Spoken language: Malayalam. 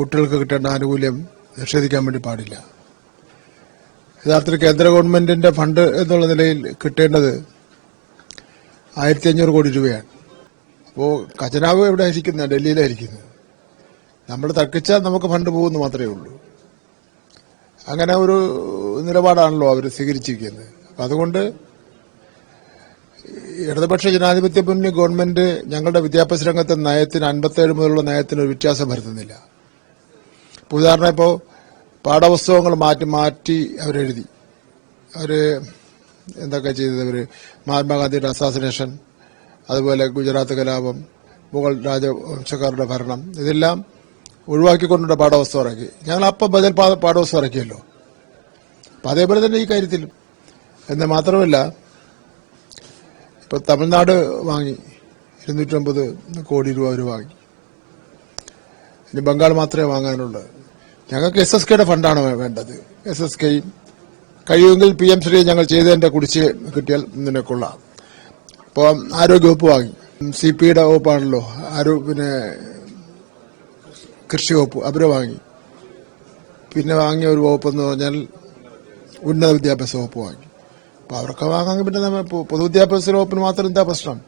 കുട്ടികൾക്ക് കിട്ടേണ്ട ആനുകൂല്യം നിഷേധിക്കാൻ വേണ്ടി പാടില്ല. യഥാർത്ഥത്തിൽ കേന്ദ്ര ഗവൺമെന്റിന്റെ ഫണ്ട് എന്നുള്ള നിലയിൽ കിട്ടേണ്ടത് 1500 കോടി രൂപയാണ്. അപ്പോൾ ഖജനാവ് എവിടെ ഇരിക്കുന്നത്? ഡൽഹിയിലായിരിക്കുന്നത്. നമ്മൾ തർക്കിച്ചാൽ നമുക്ക് ഫണ്ട് പോകുന്നു മാത്രമേ ഉള്ളൂ. അങ്ങനെ ഒരു നിലപാടാണല്ലോ അവർ സ്വീകരിച്ചിരിക്കുന്നത്. അപ്പം അതുകൊണ്ട് ഇടതുപക്ഷ ജനാധിപത്യ മുന്നണി ഗവൺമെന്റ് ഞങ്ങളുടെ വിദ്യാഭ്യാസ രംഗത്തെ നയത്തിന് 57 മുതലുള്ള നയത്തിന് ഒരു വ്യത്യാസം വരുത്തുന്നില്ല. ഉദാഹരണം ഇപ്പോൾ പാഠപുസ്തകങ്ങൾ മാറ്റി അവരെഴുതി. അവർ എന്തൊക്കെ ചെയ്തത്? അവർ മഹാത്മാഗാന്ധിയുടെ അസാസിനേഷൻ, അതുപോലെ ഗുജറാത്ത് കലാപം, മുഗൾ രാജവംശക്കാരുടെ ഭരണം, ഇതെല്ലാം ഒഴിവാക്കിക്കൊണ്ടുള്ള പാഠപുസ്തകം ഇറക്കി. ഞങ്ങൾ അപ്പം ബദൽ പാഠപുസ്തകം ഇറക്കിയല്ലോ. അപ്പം അതേപോലെ തന്നെ ഈ കാര്യത്തിലും. എന്ന് മാത്രമല്ല, ഇപ്പം തമിഴ്നാട് വാങ്ങി 250 കോടി രൂപ അവർ വാങ്ങി. ഇനി ബംഗാൾ മാത്രമേ വാങ്ങാനുള്ളൂ. ഞങ്ങൾക്ക് SSKയുടെ ഫണ്ടാണ് വേണ്ടത്. SSK കഴിയുമെങ്കിൽ PM ശ്രീ ഞങ്ങൾ ചെയ്തതിന്റെ കുടിശ്ശിക കിട്ടിയാൽ നിനക്കുള്ള. ഇപ്പോൾ ആരോഗ്യവകുപ്പ് വാങ്ങി. CPയുടെ വകുപ്പാണല്ലോ. പിന്നെ കൃഷി വകുപ്പ് അവരെ വാങ്ങി. പിന്നെ വാങ്ങിയ ഒരു വകുപ്പെന്ന് പറഞ്ഞാൽ ഉന്നത വിദ്യാഭ്യാസ വകുപ്പ് വാങ്ങി. അപ്പോൾ അവർക്ക് വാങ്ങാൻ പിന്നെ പൊതുവിദ്യാഭ്യാസ വകുപ്പിന് മാത്രം എന്താ പ്രശ്നം?